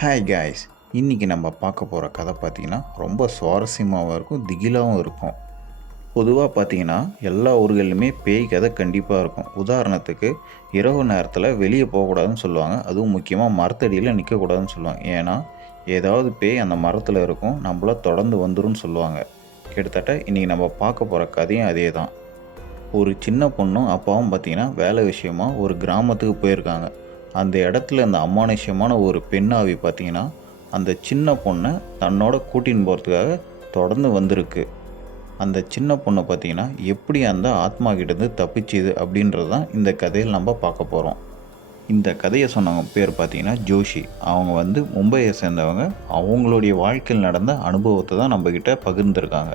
Hi guys, இன்றைக்கி நம்ம பார்க்க போகிற கதை பார்த்திங்கன்னா ரொம்ப சுவாரஸ்யமாகவும் இருக்கும், திகிலாகவும் இருக்கும். பொதுவாக பார்த்திங்கன்னா எல்லா ஊர்கள்லையுமே பேய் கதை கண்டிப்பாக இருக்கும். உதாரணத்துக்கு இரவு நேரத்தில் வெளியே போகக்கூடாதுன்னு சொல்லுவாங்க. அதுவும் முக்கியமாக மரத்தடியில் நிற்கக்கூடாதுன்னு சொல்லுவாங்க. ஏன்னா ஏதாவது பேய் அந்த மரத்தில் இருக்கும், நம்மள தொடர்ந்து வந்துடும் சொல்லுவாங்க. கிட்டத்தட்ட இன்றைக்கி நம்ம பார்க்க போகிற கதையும் அதே தான். ஒரு சின்ன பொண்ணும் அப்பாவும் பார்த்திங்கன்னா வேலை விஷயமா ஒரு கிராமத்துக்கு போயிருக்காங்க. அந்த இடத்துல இந்த அமானுஷ்யமான ஒரு பெண்ணாவி பார்த்திங்கன்னா அந்த சின்ன பொண்ணை தன்னோட கூட்டின்னு போகிறதுக்காக தொடர்ந்து வந்திருக்கு. அந்த சின்ன பொண்ணை பார்த்திங்கன்னா எப்படி அந்த ஆத்மா கிட்டேருந்து தப்பிச்சுது அப்படின்றது தான் இந்த கதையில் நம்ம பார்க்க போகிறோம். இந்த கதையை சொன்னவங்க பேர் பார்த்திங்கன்னா ஜோஷி. அவங்க மும்பையை சேர்ந்தவங்க. அவங்களுடைய வாழ்க்கையில் நடந்த அனுபவத்தை தான் நம்மக்கிட்ட பகிர்ந்துருக்காங்க.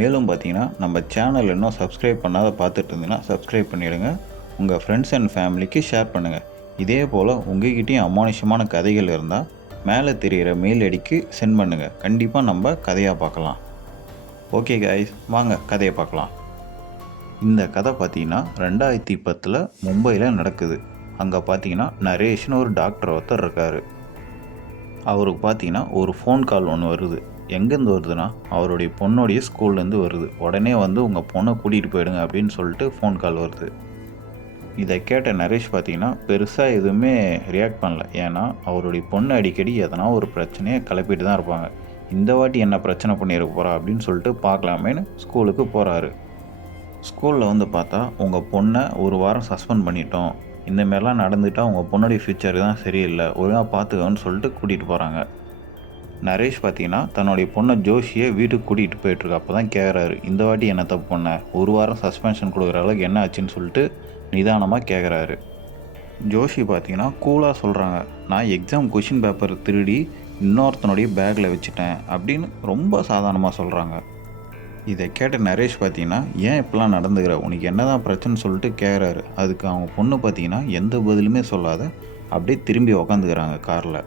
மேலும் பார்த்திங்கன்னா நம்ம சேனல் இன்னும் சப்ஸ்கிரைப் பண்ணாத பார்த்துட்டு இருந்தீங்கன்னா சப்ஸ்கிரைப் பண்ணிவிடுங்க. உங்கள் ஃப்ரெண்ட்ஸ் அண்ட் ஃபேமிலிக்கு ஷேர் பண்ணுங்கள். இதே போல் உங்கள்கிட்டையும் அமானுஷ்யமான கதைகள் இருந்தால் மேலே தெரிகிற மெயில் ஐடிக்கு சென்ட் பண்ணுங்கள். கண்டிப்பாக நம்ம கதையாக பார்க்கலாம். ஓகே காய்ஸ், வாங்க கதையை பார்க்கலாம். இந்த கதை பார்த்திங்கன்னா 2010 மும்பையில் நடக்குது. அங்கே பார்த்திங்கன்னா நரேஷ்னு ஒரு டாக்டர் ஒருத்தர் இருக்கார். அவருக்கு பார்த்திங்கன்னா ஒரு ஃபோன் கால் ஒன்று வருது. எங்கேருந்து வருதுன்னா அவருடைய பொண்ணுடைய ஸ்கூல்லேருந்து வருது. உடனே உங்கள் பொண்ணை கூட்டிகிட்டு போயிடுங்க அப்படின்னு சொல்லிட்டு ஃபோன் கால் வருது. இதை கேட்ட நரேஷ் பார்த்திங்கன்னா பெருசாக எதுவுமே ரியாக்ட் பண்ணல. ஏன்னா அவருடைய பொண்ணு அடிக்கடி எதனா ஒரு பிரச்சனையை கிளப்பிட்டு தான் இருப்பாங்க. இந்த வாட்டி என்ன பிரச்சனை பண்ணியிருக்க போகிறா அப்படின்னு சொல்லிட்டு பார்க்கலாமேன்னு ஸ்கூலுக்கு போகிறாரு. ஸ்கூலில் பார்த்தா உங்கள் பொண்ணை ஒரு வாரம் சஸ்பெண்ட் பண்ணிட்டோம், இந்தமாரிலாம் நடந்துட்டால் உங்கள் பொண்ணுடைய ஃப்யூச்சர் தான் சரியில்லை, ஒழுங்காக பார்த்துக்கோன்னு சொல்லிட்டு கூட்டிகிட்டு போகிறாங்க. நரேஷ் பார்த்திங்கன்னா தன்னுடைய பொண்ணை ஜோஷியை வீட்டுக்கு கூட்டிகிட்டு போயிட்டுருக்கு. அப்போ தான் கேட்குறாரு, இந்த வாட்டி என்ன தப்பு பண்ண, ஒரு வாரம் சஸ்பென்ஷன் கொடுக்குற அளவுக்கு என்ன ஆச்சுன்னு சொல்லிட்டு நிதானமாக கேட்குறாரு. ஜோஷி பார்த்திங்கன்னா கூலாக சொல்கிறாங்க, நான் எக்ஸாம் கொஷின் பேப்பர் திருடி இன்னொருத்தனுடைய பேக்கில் வச்சுட்டேன் அப்படின்னு ரொம்ப சாதாரணமாக சொல்கிறாங்க. இதை கேட்ட நரேஷ் பார்த்திங்கன்னா ஏன் இப்படிலாம் நடந்துக்கிற, உனக்கு என்ன தான் பிரச்சனை சொல்லிட்டு கேட்குறாரு. அதுக்கு அவங்க பொண்ணு பார்த்திங்கன்னா எந்த பதிலுமே சொல்லாத அப்படியே திரும்பி உக்காந்துக்கிறாங்க காரில்.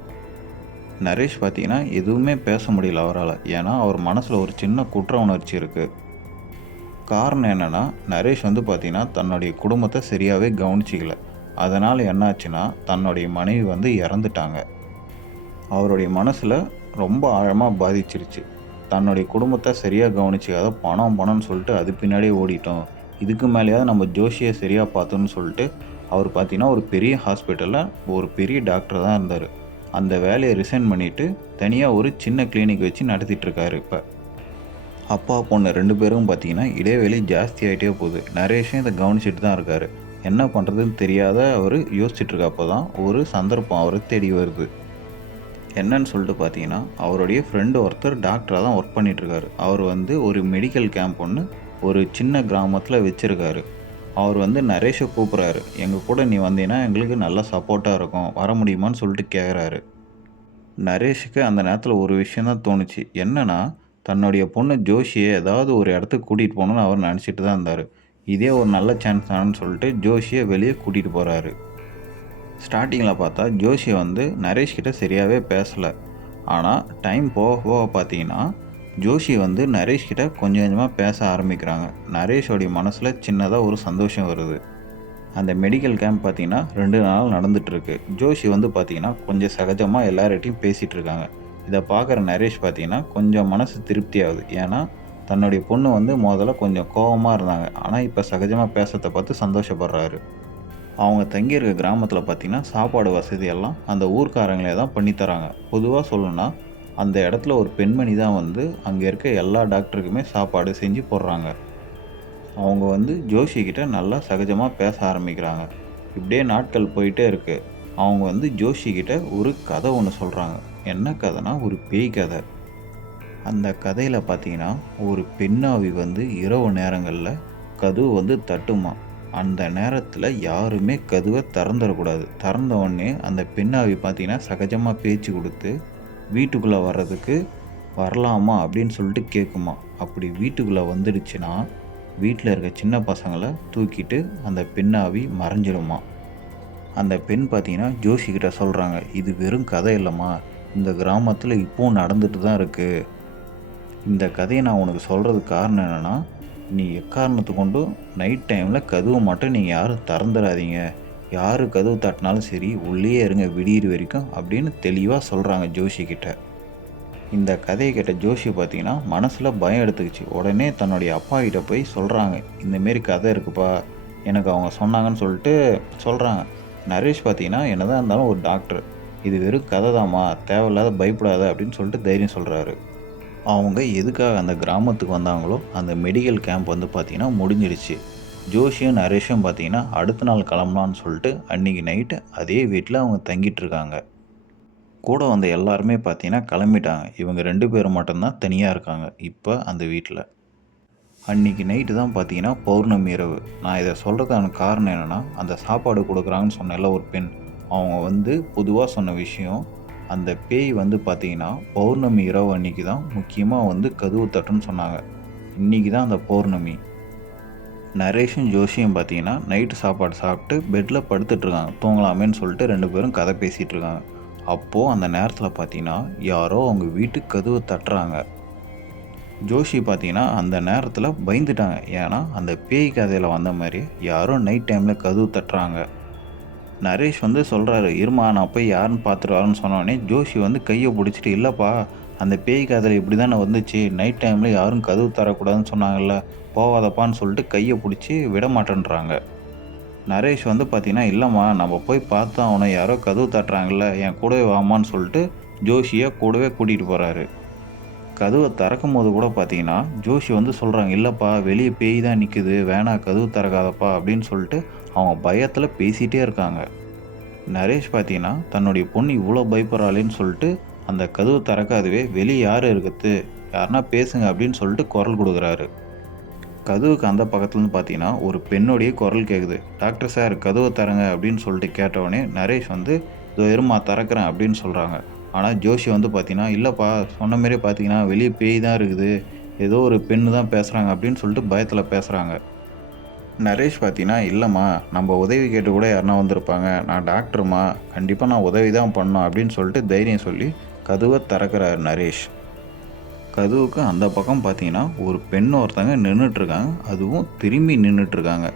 நரேஷ் பார்த்திங்கன்னா எதுவுமே பேச முடியல அவரால். ஏன்னா அவர் மனசில் ஒரு சின்ன குற்ற உணர்ச்சி இருக்குது. காரணம் என்னென்னா நரேஷ் பார்த்திங்கன்னா தன்னுடைய குடும்பத்தை சரியாகவே கவனிச்சிக்கல. அதனால் என்னாச்சுன்னா தன்னுடைய மனைவி இறந்துட்டாங்க. அவருடைய மனசில் ரொம்ப ஆழமாக பாதிச்சிருச்சு. தன்னுடைய குடும்பத்தை சரியாக கவனிச்சிக்காத பணம்னு சொல்லிட்டு அது பின்னாடியே ஓடிட்டோம், இதுக்கு மேலேயாவது நம்ம ஜோஷியை சரியாக பார்த்தோன்னு சொல்லிட்டு அவர் பார்த்திங்கன்னா ஒரு பெரிய ஹாஸ்பிட்டலில் ஒரு பெரிய டாக்டர் தான் இருந்தார். அந்த வேலையை ரிசைன் பண்ணிவிட்டு தனியாக ஒரு சின்ன கிளினிக் வச்சு நடத்திட்டுருக்காரு. இப்போ அப்பா பொண்ணு 2 பேரும் பார்த்திங்கன்னா இடைவெளி ஜாஸ்தி ஆகிட்டே போகுது. நரேஷும் இதை கவனிச்சிட்டு தான் இருக்கார். என்ன பண்ணுறதுன்னு தெரியாத அவர் யோசிச்சுட்ருக்கப்போ தான் ஒரு சந்தர்ப்பம் அவரை தேடி வருது. என்னன்னு சொல்லிட்டு பார்த்தீங்கன்னா அவருடைய ஃப்ரெண்டு ஒருத்தர் டாக்டராக தான் ஒர்க் பண்ணிகிட்ருக்காரு. அவர் ஒரு மெடிக்கல் கேம்ப் ஒன்று ஒரு சின்ன கிராமத்தில் வச்சுருக்காரு. அவர் நரேஷை கூப்பிட்றாரு, எங்கள் கூட நீ வந்தீங்கன்னா எங்களுக்கு நல்ல சப்போர்ட்டாக இருக்கும், வர முடியுமான்னு சொல்லிட்டு கேட்குறாரு. நரேஷுக்கு அந்த நேரத்தில் ஒரு விஷயந்தான் தோணுச்சு. என்னென்னா தன்னுடைய பொண்ணு ஜோஷியை ஏதாவது ஒரு இடத்துக்கு கூட்டிகிட்டு போகணுன்னு அவர் நினச்சிட்டு தான் இருந்தார். இதே ஒரு நல்ல சான்ஸ் தானு சொல்லிட்டு ஜோஷியை வெளியே கூட்டிகிட்டு போகிறாரு. ஸ்டார்டிங்கில் பார்த்தா ஜோஷி நரேஷ்கிட்ட சரியாகவே பேசலை. ஆனால் டைம் போக போக பார்த்தீங்கன்னா ஜோஷி நரேஷ்கிட்ட கொஞ்சம் கொஞ்சமாக பேச ஆரம்பிக்கிறாங்க. நரேஷோடைய மனசில் சின்னதாக ஒரு சந்தோஷம் வருது. அந்த மெடிக்கல் கேம்ப் பார்த்திங்கன்னா 2 நாள் நடந்துகிட்ருக்கு. ஜோஷி பார்த்திங்கன்னா கொஞ்சம் சகஜமாக எல்லார்கிட்டையும் பேசிகிட்டு இருக்காங்க. இதை பார்க்குற நரேஷ் பார்த்திங்கன்னா கொஞ்சம் மனசு திருப்தி ஆகுது. ஏன்னா தன்னுடைய பொண்ணு முதல்ல கொஞ்சம் கோபமாக இருந்தாங்க, ஆனால் இப்போ சகஜமாக பேசுறதை பார்த்து சந்தோஷப்படுறாரு. அவங்க தங்கியிருக்க கிராமத்தில் பார்த்திங்கன்னா சாப்பாடு வசதியெல்லாம் அந்த ஊர்க்காரங்களே தான் பண்ணித்தராங்க. பொதுவாக சொல்லணுன்னா அந்த இடத்துல ஒரு பெண்மணி தான் அங்கே இருக்க எல்லா டாக்டருக்குமே சாப்பாடு செஞ்சு போடுறாங்க. அவங்க ஜோஷிக்கிட்ட நல்லா சகஜமாக பேச ஆரம்பிக்கிறாங்க. இப்படியே நாட்கள் போயிட்டே இருக்குது. அவங்க ஜோஷிக்கிட்ட ஒரு கதை ஒன்று சொல்கிறாங்க. என்ன கதைனா ஒரு பேய் கதை. அந்த கதையில் பார்த்தீங்கன்னா ஒரு பெண்ணாவி இரவு நேரங்களில் கதவு தட்டுமா. அந்த நேரத்தில் யாருமே கதவை திறந்துடக்கூடாது. திறந்த உடனே அந்த பெண்ணாவி பார்த்தீங்கன்னா சகஜமாக பேச்சு கொடுத்து வீட்டுக்குள்ளே வர்றதுக்கு வரலாமா அப்படின்னு சொல்லிட்டு கேட்குமா. அப்படி வீட்டுக்குள்ளே வந்துடுச்சுன்னா வீட்டில் இருக்க சின்ன பசங்களை தூக்கிட்டு அந்த பெண்ணாவி மறைஞ்சிடுமா. அந்த பெண் பார்த்திங்கன்னா ஜோஷிக்கிட்ட சொல்கிறாங்க, இது வெறும் கதை இல்லைம்மா, இந்த கிராமத்தில் இப்போவும் நடந்துட்டு தான் இருக்குது. இந்த கதையை நான் உனக்கு சொல்கிறதுக்கு காரணம் என்னென்னா, நீ எக்காரணத்து கொண்டும் நைட் டைமில் கதவை மட்டும் நீங்கள் யாரும் திறந்துடாதீங்க. யார் கதவு தட்டினாலும் சரி உள்ளேயே இருங்க விடியிற வரைக்கும் அப்படின்னு தெளிவாக சொல்கிறாங்க ஜோஷிக்கிட்ட. இந்த கதையை கேட்ட ஜோஷி பார்த்தீங்கன்னா மனசில் பயம் எடுத்துக்கிச்சு. உடனே தன்னுடைய அப்பா கிட்ட போய் சொல்கிறாங்க, இந்தமாரி கதை இருக்குப்பா, எனக்கு அவங்க சொன்னாங்கன்னு சொல்லிட்டு சொல்கிறாங்க. நரேஷ் பார்த்தீங்கன்னா என்னதான் இருந்தாலும் ஒரு டாக்டர், இது வெறும் கதை தாம்மா, தேவையில்லாத பயப்படாத அப்படின்னு சொல்லிட்டு தைரியம் சொல்கிறாரு. அவங்க எதுக்காக அந்த கிராமத்துக்கு வந்தாங்களோ அந்த மெடிக்கல் கேம்ப் வந்து பார்த்திங்கன்னா முடிஞ்சிடுச்சு. ஜோஷியும் நரேஷும் பார்த்திங்கன்னா அடுத்த நாள் கிளம்பலான்னு சொல்லிட்டு அன்றைக்கி நைட்டு அதே வீட்டில் அவங்க தங்கிட்டு இருக்காங்க. கூட வந்த எல்லாருமே பார்த்திங்கன்னா கிளம்பிட்டாங்க. இவங்க 2 பேரும் மட்டும்தான் தனியாக இருக்காங்க இப்போ அந்த வீட்டில். அன்றைக்கி நைட்டு தான் பார்த்திங்கன்னா பௌர்ணமி இரவு. நான் இதை சொல்கிறதுக்கான காரணம் என்னென்னா, அந்த சாப்பாடு கொடுக்குறாங்கன்னு சொன்னேன்ல ஒரு பெண், அவங்க வந்து பொதுவாக சொன்ன விஷயம், அந்த பேய் வந்து பார்த்திங்கன்னா பௌர்ணமி இரவு அன்றைக்கி தான் முக்கியமாக வந்து கதவு தட்டுன்னு சொன்னாங்க. இன்றைக்கி தான் அந்த பௌர்ணமி. நரேஷும் ஜோஷியும் பார்த்திங்கன்னா நைட்டு சாப்பாடு சாப்பிட்டு பெட்டில் படுத்துட்ருக்காங்க. தூங்கலாமேன்னு சொல்லிட்டு 2 பேரும் கதை பேசிகிட்டு இருக்காங்க. அப்போது அந்த நேரத்தில் பார்த்திங்கன்னா யாரோ அவங்க வீட்டுக்கு கதவை தட்டுறாங்க. ஜோஷி பார்த்திங்கன்னா அந்த நேரத்தில் பயந்துட்டாங்க. ஏன்னா அந்த பேய் கதையில் வந்த மாதிரி யாரோ நைட் டைமில் கதவு தட்டுறாங்க. நரேஷ் வந்து சொல்கிறாரு, இருமா நான் போய் யாருன்னு பார்த்துட்டு வரேன்னு சொன்னோடனே ஜோஷி வந்து கையை பிடிச்சிட்டு, இல்லைப்பா அந்த பேய் கதையில் இப்படி தானே வந்துச்சு, நைட் டைமில் யாரும் கதவு தரக்கூடாதுன்னு சொன்னாங்கல்ல, போகாதப்பான்னு சொல்லிட்டு கையை பிடிச்சி விட மாட்டேன்றாங்க. நரேஷ் வந்து பார்த்திங்கன்னா, இல்லைம்மா நம்ம போய் பார்த்தா அவனை யாரோ கதவு தட்டுறாங்கல்ல, என் கூடவே வாமான்னு சொல்லிட்டு ஜோஷியை கூடவே கூட்டிகிட்டு போகிறாரு. கதவை திறக்கும் போது கூட பார்த்திங்கன்னா ஜோஷி வந்து சொல்கிறாங்க, இல்லைப்பா வெளியே பேய் தான் நிற்குது, வேணா கதவு திறக்காதப்பா அப்படின்னு சொல்லிட்டு அவங்க பயத்தில் பேசிகிட்டே இருக்காங்க. நரேஷ் பார்த்திங்கன்னா தன்னுடைய பொண்ணு இவ்வளோ பயப்படுறாளேன்னு சொல்லிட்டு அந்த கதவு திறக்காதவே வெளியே யார் இருக்குது, யாருன்னா பேசுங்க அப்படின்னு சொல்லிட்டு குரல் கொடுக்குறாரு. கதவுக்கு அந்த பக்கத்துலேருந்து பார்த்தீங்கன்னா ஒரு பெண்ணுடைய குரல் கேட்குது. டாக்டர் சார் கதவை தரங்க அப்படின்னு சொல்லிட்டு கேட்டவுடனே நரேஷ் வந்து இதோ இருமா திறக்கிறேன் அப்படின்னு சொல்கிறாங்க. ஆனால் ஜோஷி வந்து பார்த்தீங்கன்னா, இல்லைப்பா சொன்ன மாரியே பார்த்தீங்கன்னா வெளியே பேய் தான் இருக்குது, ஏதோ ஒரு பெண்ணு தான் பேசுகிறாங்க அப்படின்னு சொல்லிட்டு பயத்தில் பேசுகிறாங்க. நரேஷ் பார்த்தீங்கன்னா, இல்லைம்மா நம்ம உதவி கேட்டு கூட யாருனா வந்திருப்பாங்க, நான் டாக்டருமா, கண்டிப்பாக நான் உதவி தான் பண்ணணும் அப்படின்னு சொல்லிட்டு தைரியம் சொல்லி கதவை திறக்கிறார் நரேஷ். கதவுக்கு அந்த பக்கம் பார்த்தீங்கன்னா ஒரு பெண் ஒருத்தங்க நின்றுட்டுருக்காங்க, அதுவும் திரும்பி நின்றுட்டுருக்காங்க.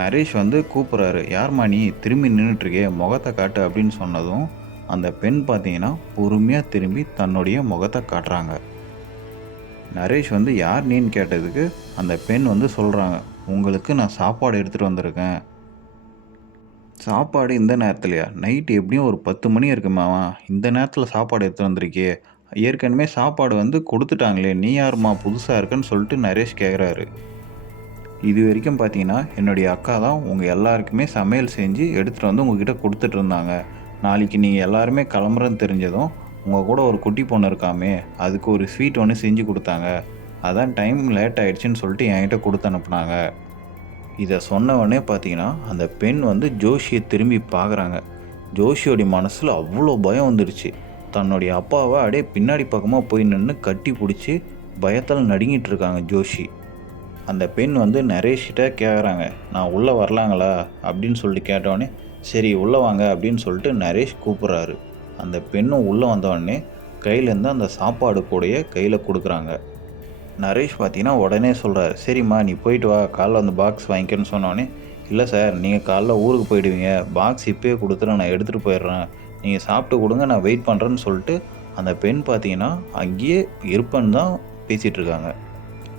நரேஷ் வந்து கூப்பிட்றாரு, யார்மா நீ திரும்பி நின்றுட்டுருக்கே, முகத்தை காட்டு அப்படின்னு சொன்னதும் அந்த பெண் பார்த்தீங்கன்னா பொறுமையாக திரும்பி தன்னுடைய முகத்தை காட்டுறாங்க. நரேஷ் வந்து யார் நீன்னு கேட்டதுக்கு அந்த பெண் வந்து சொல்கிறாங்க, உங்களுக்கு நான் சாப்பாடு எடுத்துகிட்டு வந்திருக்கேன். சாப்பாடு இந்த நேரத்துலையா, நைட்டு எப்படியும் ஒரு 10 மணி இருக்குமாவா, இந்த நேரத்தில் சாப்பாடு எடுத்துகிட்டு வந்திருக்கே, ஏற்கனவே சாப்பாடு வந்து கொடுத்துட்டாங்களே, நீ யாருமா புதுசாக இருக்குன்னு சொல்லிட்டு நரேஷ் கேட்குறாரு. இது வரைக்கும் பார்த்தீங்கன்னா என்னுடைய அக்கா தான் உங்கள் எல்லாருக்குமே சமையல் செஞ்சு எடுத்துகிட்டு வந்து உங்ககிட்ட கொடுத்துட்டு இருந்தாங்க. நாளைக்கு நீங்கள் எல்லாருமே கிளம்புறன்னு தெரிஞ்சதும் உங்கள் கூட ஒரு குட்டி பொண்ணு இருக்காமே, அதுக்கு ஒரு ஸ்வீட் ஒன்று செஞ்சு கொடுத்தாங்க, அதான் டைம் லேட் ஆகிடுச்சின்னு சொல்லிட்டு என்கிட்ட கொடுத்து அனுப்புனாங்க. இதை சொன்னவொடனே பார்த்தீங்கன்னா அந்த பெண் வந்து ஜோஷியை திரும்பி பார்க்குறாங்க. ஜோஷியோடைய மனசில் அவ்வளோ பயம் வந்துடுச்சு. தன்னுடைய அப்பாவை அப்படியே பின்னாடி பக்கமாக போய் நின்று கட்டி பிடிச்சி பயத்தில் நடுங்கிட்டு இருக்காங்க ஜோஷி. அந்த பெண் வந்து நரேஷ்கிட்ட கேட்குறாங்க, நான் உள்ளே வரலாங்களா அப்படின்னு சொல்லிட்டு கேட்டவுடனே, சரி உள்ளே வாங்க அப்படின்னு சொல்லிட்டு நரேஷ் கூப்பிட்றாரு. அந்த பெண்ணும் உள்ளே வந்தவுடனே கையிலேருந்து அந்த சாப்பாடு கூடைய கையில் கொடுக்குறாங்க. நரேஷ் பார்த்தீங்கன்னா உடனே சொல்கிறார், சரிம்மா நீ போயிட்டு வா, காலைல வந்து பாக்ஸ் வாங்கிக்கன்னு சொன்னோடனே, இல்லை சார் நீங்கள் காலைல ஊருக்கு போயிடுவீங்க, பாக்ஸ் இப்போயே கொடுத்துட்டு நான் எடுத்துகிட்டு போயிடுறேன், நீங்கள் சாப்பிட்டு கொடுங்க நான் வெயிட் பண்ணுறேன்னு சொல்லிட்டு அந்த பெண் பார்த்தீங்கன்னா அங்கேயே இருப்பேன்னு தான் பேசிகிட்ருக்காங்க.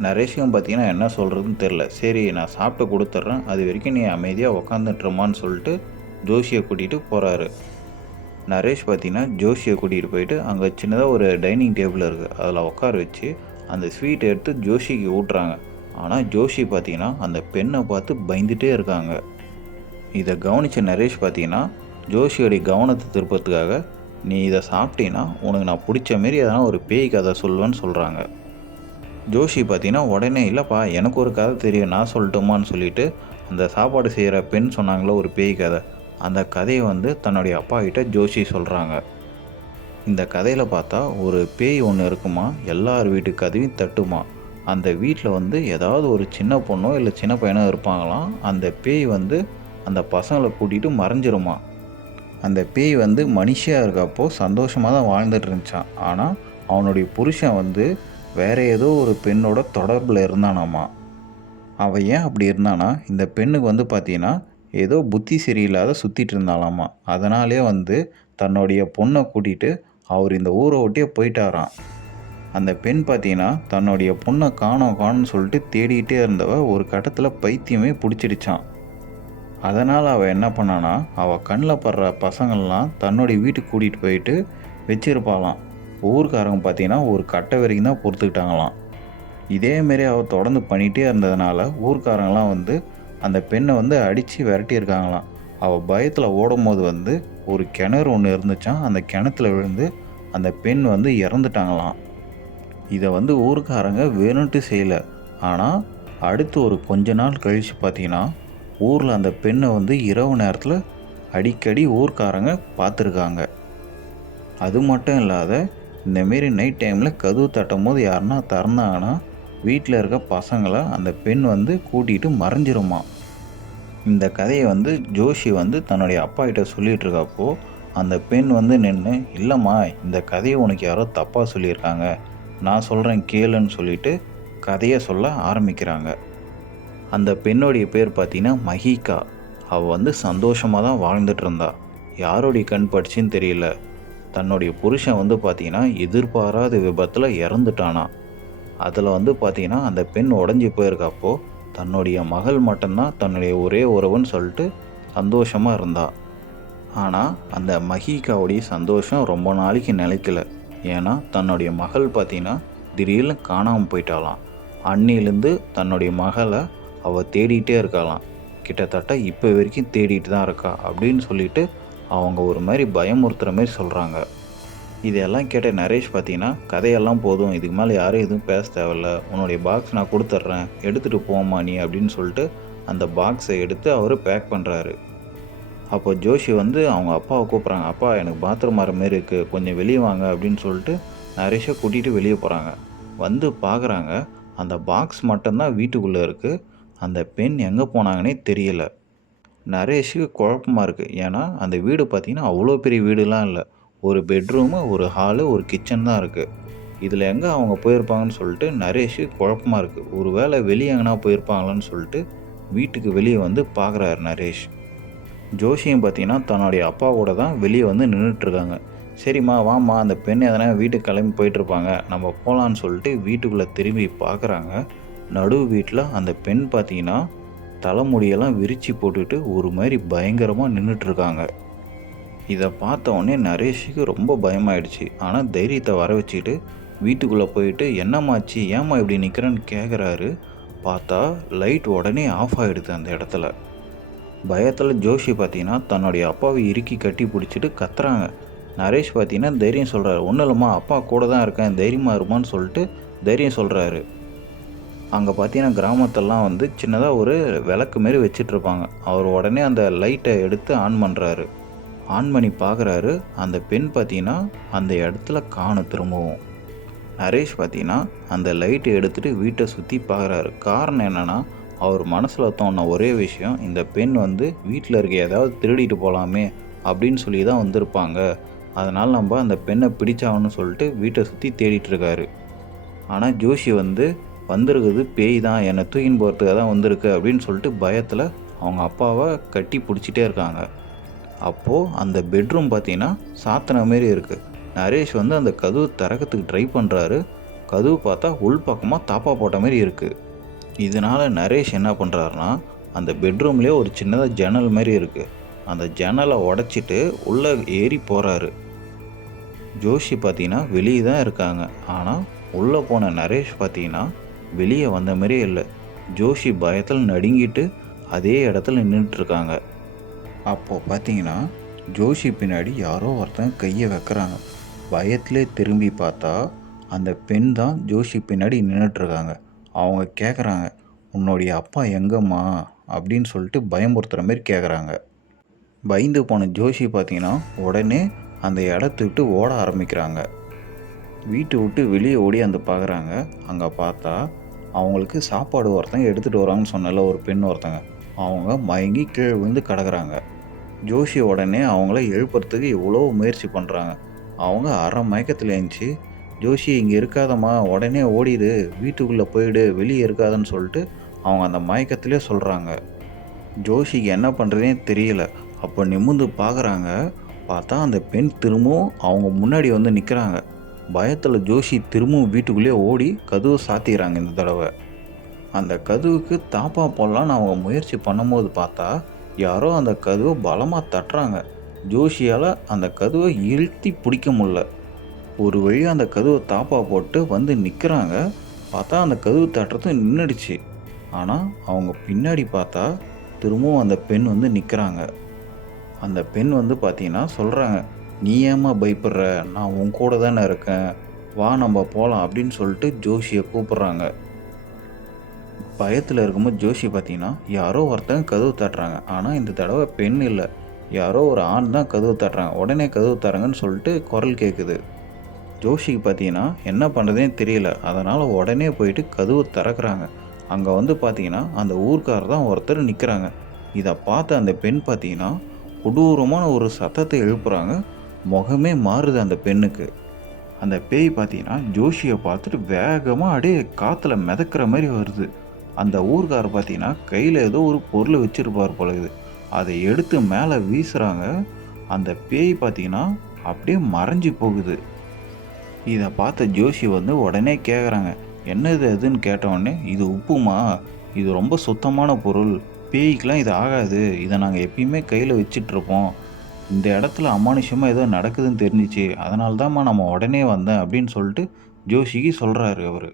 நரேஷுக்கும் பார்த்தீங்கன்னா என்ன சொல்கிறதுன்னு தெரில. சரி நான் சாப்பிட்டு கொடுத்துட்றேன், அது வரைக்கும் நீ அமைதியாக உக்காந்துட்டுருமான்னு சொல்லிட்டு ஜோஷியை கூட்டிகிட்டு போகிறாரு. நரேஷ் பார்த்தீங்கன்னா ஜோஷியை கூட்டிகிட்டு போயிட்டு அங்கே சின்னதாக ஒரு டைனிங் டேபிள் இருக்குது, அதில் உட்கார வச்சு அந்த ஸ்வீட்டை எடுத்து ஜோஷிக்கு ஊட்டுறாங்க. ஆனால் ஜோஷி பார்த்தீங்கன்னா அந்த பெண்ணை பார்த்து பயந்துகிட்டே இருக்காங்க. இதை கவனித்த நரேஷ் பார்த்தீங்கன்னா ஜோஷியோடைய கவனத்தை திருப்பத்துக்காக, நீ இதை சாப்பிட்டீங்கன்னா உனக்கு நான் பிடிச்ச மாரி எதனா ஒரு பேய் கதை சொல்லுவேன்னு சொல்கிறாங்க. ஜோஷி பார்த்தீங்கன்னா உடனே, இல்லைப்பா எனக்கு ஒரு கதை தெரியும், நான் சொல்லட்டுமான்னு சொல்லிட்டு அந்த சாப்பாடு செய்கிற பெண் சொன்னாங்களோ ஒரு பேய் கதை, அந்த கதையை வந்து தன்னுடைய அப்பா கிட்ட ஜோஷி சொல்கிறாங்க. இந்த கதையில் பார்த்தா ஒரு பேய் ஒன்று இருக்குமா, எல்லார் வீட்டு கதவையும் தட்டுமா, அந்த வீட்டில் வந்து ஏதாவது ஒரு சின்ன பொண்ணோ இல்லை சின்ன பையனோ இருப்பாங்களாம், அந்த பேய் வந்து அந்த பசங்களை கூட்டிகிட்டு மறைஞ்சிருமா. அந்த பேய் வந்து மனுஷியாக இருக்கப்போ சந்தோஷமாக தான் வாழ்ந்துட்டு இருந்துச்சான். ஆனால் அவனுடைய புருஷன் வந்து வேறு ஏதோ ஒரு பெண்ணோட தொடர்பில் இருந்தானாமா. அவன் ஏன் அப்படி இருந்தானா, இந்த பெண்ணுக்கு வந்து பார்த்தீங்கன்னா ஏதோ புத்தி சரியில்லாத சுற்றிட்டு இருந்தாலாமா. அதனாலே வந்து தன்னுடைய பொண்ணை கூட்டிகிட்டு அவர் இந்த ஊரை விட்டே போயிட்டாராம். அந்த பெண் பார்த்தீங்கன்னா தன்னுடைய பொண்ணை காணோம் காணும்னு சொல்லிட்டு தேடிக்கிட்டே இருந்தவ ஒரு கட்டத்தில் பைத்தியமே பிடிச்சிடுச்சான். அதனால் அவள் என்ன பண்ணானா, அவள் கண்ணில் படுற பசங்கள்லாம் தன்னுடைய வீட்டுக்கு கூட்டிகிட்டு போயிட்டு வச்சிருப்பாளாம். ஊர்க்காரங்க பார்த்தீங்கன்னா ஒரு கட்டை வரைக்கும் தான் பொறுத்துக்கிட்டாங்களாம். இதேமாரி அவள் தொடர்ந்து பண்ணிகிட்டே இருந்ததுனால ஊர்க்காரங்களாம் வந்து அந்த பெண்ணை வந்து அடித்து விரட்டியிருக்காங்களாம். அவள் பயத்தில் ஓடும்போது வந்து ஒரு கிணறு ஒன்று இருந்துச்சான். அந்த கிணத்துல விழுந்து அந்த பெண் வந்து இறந்துட்டாங்களாம். இதை வந்து ஊர்க்காரங்க வேணும்ட்டு செய்யலை. ஆனால் அடுத்து ஒரு கொஞ்ச நாள் கழித்து பார்த்தீங்கன்னா ஊரில் அந்த பெண்ணை வந்து இரவு நேரத்தில் அடிக்கடி ஊர்க்காரங்க பார்த்துருக்காங்க. அது மட்டும் இல்லாத இந்தமாரி நைட் டைமில் கதவு தட்டும் போது யாருன்னா திறந்தாங்கன்னா வீட்டில் இருக்க பசங்களை அந்த பெண் வந்து கூட்டிகிட்டு மறைஞ்சிருமா. இந்த கதையை வந்து ஜோஷி வந்து தன்னுடைய அப்பா கிட்ட சொல்லிகிட்டு இருக்கப்போ அந்த பெண் வந்து நின்று, இல்லைம்மா இந்த கதையை உனக்கு யாரோ தப்பாக சொல்லியிருக்காங்க, நான் சொல்கிறேன் கேளுன்னு சொல்லிட்டு கதையை சொல்ல ஆரம்பிக்கிறாங்க. அந்த பெண்ணுடைய பேர் பார்த்தீங்கன்னா மஹிகா. அவள் வந்து சந்தோஷமாக தான் வாழ்ந்துட்டு இருந்தா. யாருடைய கண் பட்டுச்சின்னு தெரியல. தன்னுடைய புருஷன் வந்து பார்த்தீங்கன்னா எதிர்பாராத விபத்தில் இறந்துட்டானா. அதில் வந்து பார்த்தீங்கன்னா அந்த பெண் உடஞ்சி போயிருக்கப்போ தன்னுடைய மகள் மட்டும்தான் தன்னுடைய ஒரே உறவுன்னு சொல்லிட்டு சந்தோஷமாக இருந்தா. ஆனால் அந்த மஹிகாவுடைய சந்தோஷம் ரொம்ப நாளைக்கு நிலைக்கல. ஏன்னா தன்னுடைய மகள் பார்த்தீங்கன்னா திடீர்னு காணாமல் போயிட்டாலாம். அன்னிலேருந்து தன்னுடைய மகளை அவள் தேடிகிட்டே இருக்காளாம். கிட்டத்தட்ட இப்போ வரைக்கும் தேடிட்டு தான் இருக்கா அப்படின்னு சொல்லிட்டு அவங்க ஒரு மாதிரி பயமுறுத்துகிற மாதிரி சொல்கிறாங்க. இதெல்லாம் கேட்ட நரேஷ் பார்த்தீங்கன்னா கதையெல்லாம் போதும், இதுக்கு மேலே யாரும் எதுவும் பேச தேவையில்ல, உன்னுடைய பாக்ஸ் நான் கொடுத்துட்றேன், எடுத்துகிட்டு போமா நீ அப்படின்னு சொல்லிட்டு அந்த பாக்ஸை எடுத்து அவர் பேக் பண்ணுறாரு. அப்போ ஜோஷி வந்து அவங்க அப்பாவை கூப்பிட்றாங்க. அப்பா எனக்கு பாத்ரூம் வர மாரி இருக்குது, கொஞ்சம் வெளியே வாங்க அப்படின்னு சொல்லிட்டு நரேஷை கூட்டிகிட்டு வெளியே போகிறாங்க. வந்து பார்க்குறாங்க அந்த பாக்ஸ் மட்டும்தான் வீட்டுக்குள்ளே இருக்குது. அந்த பெண் எங்கே போனாங்கன்னே தெரியல. நரேஷுக்கு குழப்பமாக இருக்குது. ஏன்னா அந்த வீடு பார்த்திங்கன்னா அவ்வளோ பெரிய வீடுலாம் இல்லை. ஒரு பெட்ரூமு, ஒரு ஹாலு, ஒரு கிச்சன் தான் இருக்குது. இதில் எங்கே அவங்க போயிருப்பாங்கன்னு சொல்லிட்டு நரேஷு குழப்பமாக இருக்குது. ஒரு வேளை வெளியே எங்கன்னா போயிருப்பாங்களான்னு சொல்லிட்டு வீட்டுக்கு வெளியே வந்து பார்க்குறாரு நரேஷ். ஜோஷியும் பார்த்தீங்கன்னா தன்னுடைய அப்பாவோட தான் வெளியே வந்து நின்றுட்டுருக்காங்க. சரிம்மா வாம்மா, அந்த பெண் எதனா வீட்டுக்கு கிளம்பி போயிட்டுருப்பாங்க, நம்ம போகலான்னு சொல்லிட்டு வீட்டுக்குள்ளே திரும்பி பார்க்குறாங்க. நடு வீட்டில் அந்த பெண் பார்த்தீங்கன்னா தலைமுடியெல்லாம் விரித்து போட்டுட்டு ஒரு மாதிரி பயங்கரமாக நின்றுட்டுருக்காங்க. இதை பார்த்த உடனே நரேஷுக்கு ரொம்ப பயமாயிடுச்சு. ஆனால் தைரியத்தை வர வச்சுட்டு வீட்டுக்குள்ளே போயிட்டு என்னம்மாச்சு, ஏம்மா இப்படி நிற்கிறேன்னு கேட்குறாரு. பார்த்தா லைட் உடனே ஆஃப் ஆகிடுது அந்த இடத்துல. பயத்தில் ஜோஷி பார்த்தீங்கன்னா தன்னுடைய அப்பாவை இறுக்கி கட்டி பிடிச்சிட்டு கத்துறாங்க. நரேஷ் பார்த்தீங்கன்னா தைரியம் சொல்கிறாரு. ஒன்றும் இல்லைம்மா, அப்பா கூட தான் இருக்கேன், தைரியமாக இருமான்னு சொல்லிட்டு தைரியம் சொல்கிறாரு. அங்கே பார்த்தீங்கன்னா கிராமத்தெல்லாம் வந்து சின்னதாக ஒரு விளக்கு மாரி வச்சிட்ருப்பாங்க. அவர் உடனே அந்த லைட்டை எடுத்து ஆன் பண்ணுறாரு. ஆன் பண்ணி பார்க்குறாரு. அந்த பெண் பார்த்தீங்கன்னா அந்த இடத்துல காணும். திரும்பவும் நரேஷ் பார்த்தீங்கன்னா அந்த லைட்டை எடுத்துகிட்டு வீட்டை சுற்றி பார்க்குறாரு. காரணம் என்னென்னா அவர் மனசில் தோணுன ஒரே விஷயம், இந்த பெண் வந்து வீட்டில் இருக்க ஏதாவது திருடிட்டு போகலாமே அப்படின்னு சொல்லி தான் வந்திருப்பாங்க, அதனால் நம்ம அந்த பெண்ணை பிடிச்சாகணும்னு சொல்லிட்டு வீட்டை சுற்றி தேடிட்டுருக்காரு. ஆனால் ஜோஷி வந்து வந்திருக்குது பேய் தான், என்னை தூக்கின்னு போகிறதுக்காக தான் வந்திருக்கு அப்படின்னு சொல்லிட்டு பயத்தில் அவங்க அப்பாவை கட்டி பிடிச்சிட்டே இருக்காங்க. அப்போது அந்த பெட்ரூம் பார்த்தீங்கன்னா சாத்தின மாரி இருக்குது. நரேஷ் வந்து அந்த கதவு திறக்கிறதுக்கு ட்ரை பண்ணுறாரு. கதவு பார்த்தா உள் பக்கமாக தாப்பா போட்ட மாதிரி இருக்குது. இதனால் நரேஷ் என்ன பண்ணுறாருனா, அந்த பெட்ரூம்லேயே ஒரு சின்னதாக ஜன்னல் மாதிரி இருக்குது. அந்த ஜன்னலை உடச்சிட்டு உள்ளே ஏறி போகிறாரு. ஜோஷி பார்த்தீங்கன்னா வெளியே தான் இருக்காங்க. ஆனால் உள்ளே போன நரேஷ் பார்த்தீங்கன்னா வெளியே வந்த மாதிரியே இல்லை. ஜோஷி பயத்தில் நடுங்கிட்டு அதே இடத்துல நின்றுட்டுருக்காங்க. அப்போது பார்த்தீங்கன்னா ஜோஷி பின்னாடி யாரோ ஒருத்தன் கையை வைக்கிறாங்க. பயத்திலே திரும்பி பார்த்தா அந்த பெண் தான் ஜோஷி பின்னாடி நின்றுட்டுருக்காங்க. அவங்க கேட்குறாங்க, உன்னுடைய அப்பா எங்கம்மா அப்படின்னு சொல்லிட்டு பயமுறுத்துகிற மாதிரி கேட்குறாங்க. பயந்து போன ஜோஷி பார்த்தீங்கன்னா உடனே அந்த இடத்த விட்டு ஓட ஆரம்பிக்கிறாங்க. வீட்டை விட்டு வெளியே ஓடி அந்த பார்க்குறாங்க. அங்கே பார்த்தா அவங்களுக்கு சாப்பாடு ஒருத்தங்க எடுத்துகிட்டு வராங்கன்னு சொன்னால ஒரு பெண் ஒருத்தங்க, அவங்க மயங்கி கீழே விழுந்து கிடக்குறாங்க. ஜோஷி உடனே அவங்கள எழுப்புறதுக்கு எவ்வளோ முயற்சி பண்ணுறாங்க. அவங்க அரை மயக்கத்தில் எழுந்துச்சி, ஜோஷி இங்கே இருக்காதம்மா, உடனே ஓடிடு, வீட்டுக்குள்ளே போயிடு, வெளியே இருக்காதுன்னு சொல்லிட்டு அவங்க அந்த மயக்கத்திலே சொல்கிறாங்க. ஜோஷிக்கு என்ன பண்ணுறதுனே தெரியல. அப்போ நிமிர்ந்து பார்க்குறாங்க. பார்த்தா அந்த பெண் திரும்பவும் அவங்க முன்னாடி வந்து நிற்கிறாங்க. பயத்தில் ஜோஷி திரும்பவும் வீட்டுக்குள்ளேயே ஓடி கதவை சாத்திக்கிறாங்க இந்த தடவை. அந்த கதவுக்கு தாப்பா போடலான்னு அவங்க முயற்சி பண்ணும்போது பார்த்தா யாரோ அந்த கதவை பலமாக தட்டுறாங்க. ஜோஷியால் அந்த கதவை இழுத்தி பிடிக்க முடியல. ஒரு வழியாக அந்த கதவை தாப்பா போட்டு வந்து நிற்கிறாங்க. பார்த்தா அந்த கதவு தட்டுறது நின்றுடுச்சு. ஆனால் அவங்க பின்னாடி பார்த்தா திரும்பவும் அந்த பெண் வந்து நிற்கிறாங்க. அந்த பெண் வந்து பார்த்தீங்கன்னா சொல்கிறாங்க, நீ ஏம்மா பயப்படுற, நான் உன் கூட தானே இருக்கேன், வா நம்ம போகலாம் அப்படின்னு சொல்லிட்டு ஜோஷியை கூப்பிட்றாங்க. பயத்தில் இருக்கும்போது ஜோஷி பார்த்தீங்கன்னா யாரோ ஒருத்தங்க கதவு தட்டுறாங்க. ஆனால் இந்த தடவை பெண் இல்லை, யாரோ ஒரு ஆண் தான் கதவு தட்டுறாங்க. உடனே கதவு தரங்கன்னு சொல்லிட்டு குரல் கேட்குது. ஜோஷிக்கு பார்த்தீங்கன்னா என்ன பண்ணுறதுனே தெரியல. அதனால் உடனே போயிட்டு கதவு திறக்கிறாங்க. அங்கே வந்து பார்த்தீங்கன்னா அந்த ஊர்க்காரர் தான் ஒருத்தர் நிற்கிறாங்க. இதை பார்த்த அந்த பெண் பார்த்தீங்கன்னா கொடூரமான ஒரு சத்தத்தை எழுப்புறாங்க. முகமே மாறுது அந்த பெண்ணுக்கு. அந்த பேய் பார்த்தீங்கன்னா ஜோஷியை பார்த்துட்டு வேகமாக அப்படியே காற்றுல மிதக்கிற மாதிரி வருது. அந்த ஊர்க்காரர் பார்த்தீங்கன்னா கையில் ஏதோ ஒரு பொருளை வச்சுருப்பார் போலகுது. அதை எடுத்து மேலே வீசுகிறாங்க. அந்த பேய் பார்த்தீங்கன்னா அப்படியே மறைஞ்சி போகுது. இதை பார்த்த ஜோஷி வந்து உடனே கேட்குறாங்க, என்னது அதுன்னு கேட்டவுடனே, இது உப்புமா, இது ரொம்ப சுத்தமான பொருள், பேய்க்கெலாம் இது ஆகாது, இதை நாங்கள் எப்பயுமே கையில் வச்சிட்ருப்போம், இந்த இடத்துல அமானுஷமாக ஏதோ நடக்குதுன்னு தெரிஞ்சிச்சு, அதனால தான்மா நம்ம உடனே வந்தேன் அப்படின்னு சொல்லிட்டு ஜோஷிக்கு சொல்கிறாரு அவர்.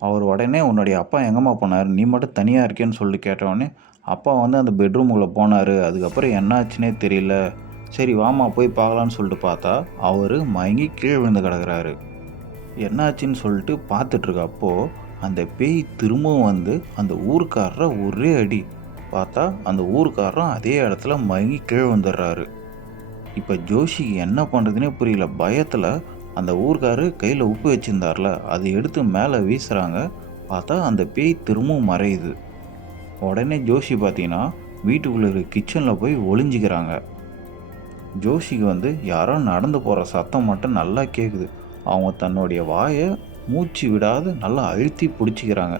அவர் உடனே உன்னுடைய அப்பா எங்கேம்மா போனார், நீ மட்டும் தனியாக இருக்கேன்னு சொல்லிட்டு கேட்டவுடனே, அப்பா வந்து அந்த பெட்ரூமுக்குள்ளே போனார், அதுக்கப்புறம் என்னாச்சுன்னே தெரியல, சரி வாமா போய் பார்க்கலான்னு சொல்லிட்டு பார்த்தா அவர் மயங்கி கீழே விழுந்து கிடக்குறாரு. என்னாச்சுன்னு சொல்லிட்டு பார்த்துட்ருக்க அப்போது அந்த பேய் திரும்பவும் வந்து அந்த ஊர்க்காரரை ஒரே அடி. பார்த்தா அந்த ஊர்க்காரரும் அதே இடத்துல மயங்கி கீழே வந்துடுறாரு. இப்போ ஜோஷிக்கு என்ன பண்ணுறதுனே புரியல. பயத்தில் அந்த ஊர்க்காரர் கையில் உப்பு வச்சுருந்தார்ல, அதை எடுத்து மேலே வீசுகிறாங்க. பார்த்தா அந்த பேய் திரும்பவும் மறையுது. உடனே ஜோஷி பார்த்தீங்கன்னா வீட்டுக்குள்ளே இருக்க கிச்சனில் போய் ஒளிஞ்சிக்கிறாங்க. ஜோஷிக்கு வந்து யாரோ நடந்து போகிற சத்தம் மட்டும் நல்லா கேட்குது. அவங்க தன்னுடைய வாயை மூச்சு விடாது நல்லா அழுத்தி பிடிச்சிக்கிறாங்க,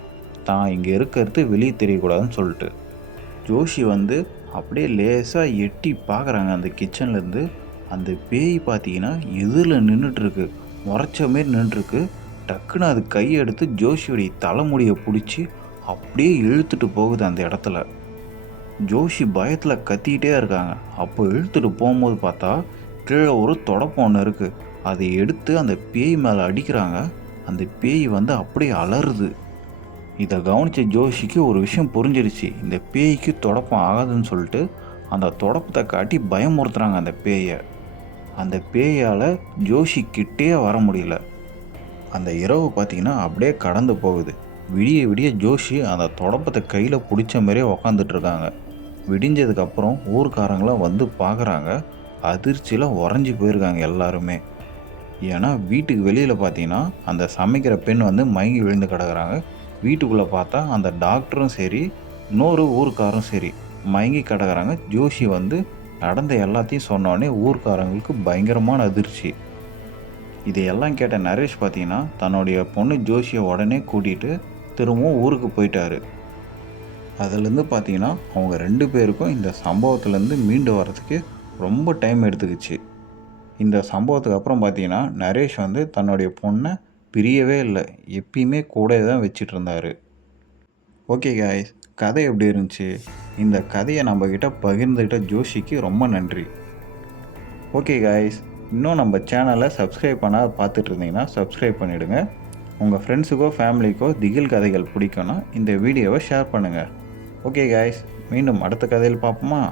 தான் இங்கே இருக்கிறது வெளியே தெரியக்கூடாதுன்னு சொல்லிட்டு. ஜோஷி வந்து அப்படியே லேசாக எட்டி பார்க்குறாங்க அந்த கிச்சன்லேருந்து. அந்த பேய் பார்த்தீங்கன்னா எதிரில் நின்றுட்டுருக்கு, முறைச்ச மாரி நின்றுருக்கு. டக்குன்னு அது கையெடுத்து ஜோஷியோடைய தலைமுடியை பிடிச்சி அப்படியே இழுத்துட்டு போகுது அந்த இடத்துல. ஜோஷி பயத்தில் கத்திக்கிட்டே இருக்காங்க. அப்போ இழுத்துட்டு போகும்போது பார்த்தா கீழே ஒரு தொடப்பம் ஒன்று இருக்குது. அதை எடுத்து அந்த பேய் மேலே அடிக்கிறாங்க. அந்த பேய் வந்து அப்படியே அலறுது. இதை கவனித்த ஜோஷிக்கு ஒரு விஷயம் புரிஞ்சிருச்சு, இந்த பேய்க்கு தொடப்பம் ஆகாதுன்னு சொல்லிட்டு அந்த தொடப்பத்தை காட்டி பயமுறுத்துறாங்க அந்த பேயை. அந்த பேயால் ஜோஷி கிட்டே வர முடியல. அந்த இரவு பார்த்திங்கன்னா அப்படியே கடந்து போகுது. விடிய விடிய ஜோஷி அந்த தொடப்பத்தை கையில் பிடிச்ச மாதிரியே உக்காந்துட்ருக்காங்க. விடிஞ்சதுக்கப்புறம் ஊர்க்காரங்களாம் வந்து பார்க்குறாங்க. அதிர்ச்சியில் உறைஞ்சி போயிருக்காங்க எல்லாருமே. ஏன்னா வீட்டுக்கு வெளியில் பார்த்தீங்கன்னா அந்த சமைக்கிற பெண் வந்து மயங்கி விழுந்து கிடக்குறாங்க. வீட்டுக்குள்ளே பார்த்தா அந்த டாக்டரும் சரி இன்னொரு ஊர்க்காரும் சரி மயங்கி கிடக்குறாங்க. ஜோஷி வந்து நடந்த எல்லாத்தையும் சொன்னோடனே ஊர்க்காரங்களுக்கு பயங்கரமான அதிர்ச்சி. இதையெல்லாம் கேட்ட நரேஷ் பார்த்தீங்கன்னா தன்னுடைய பொண்ணு ஜோஷியை உடனே கூட்டிகிட்டு திரும்பவும் ஊருக்கு போயிட்டாரு. அதுலேருந்து பார்த்தீங்கன்னா அவங்க 2 பேருக்கும் இந்த சம்பவத்துலேருந்து மீண்டு வர்றதுக்கு ரொம்ப டைம் எடுத்துக்கிச்சு. இந்த சம்பவத்துக்கு அப்புறம் பார்த்தீங்கன்னா நரேஷ் வந்து தன்னுடைய பொண்ணை பிரியவே இல்லை, எப்பயுமே கூட தான் வச்சிட்டு இருந்தார். ஓகே காய்ஸ், கதை எப்படி இருந்துச்சு? இந்த கதையை நம்மக்கிட்ட பகிர்ந்துக்கிட்ட ஜோஷிக்கு ரொம்ப நன்றி. ஓகே காய்ஸ், இன்னும் நம்ம சேனலை சப்ஸ்கிரைப் பண்ணால் பார்த்துட்டு இருந்தீங்கன்னா சப்ஸ்கிரைப் பண்ணிவிடுங்க. உங்கள் ஃப்ரெண்ட்ஸுக்கோ ஃபேமிலிக்கோ திகில் கதைகள் பிடிக்கும்னா இந்த வீடியோவை ஷேர் பண்ணுங்கள். ஓகே காய்ஸ், மீண்டும் அடுத்த கதையில் பார்ப்போமா?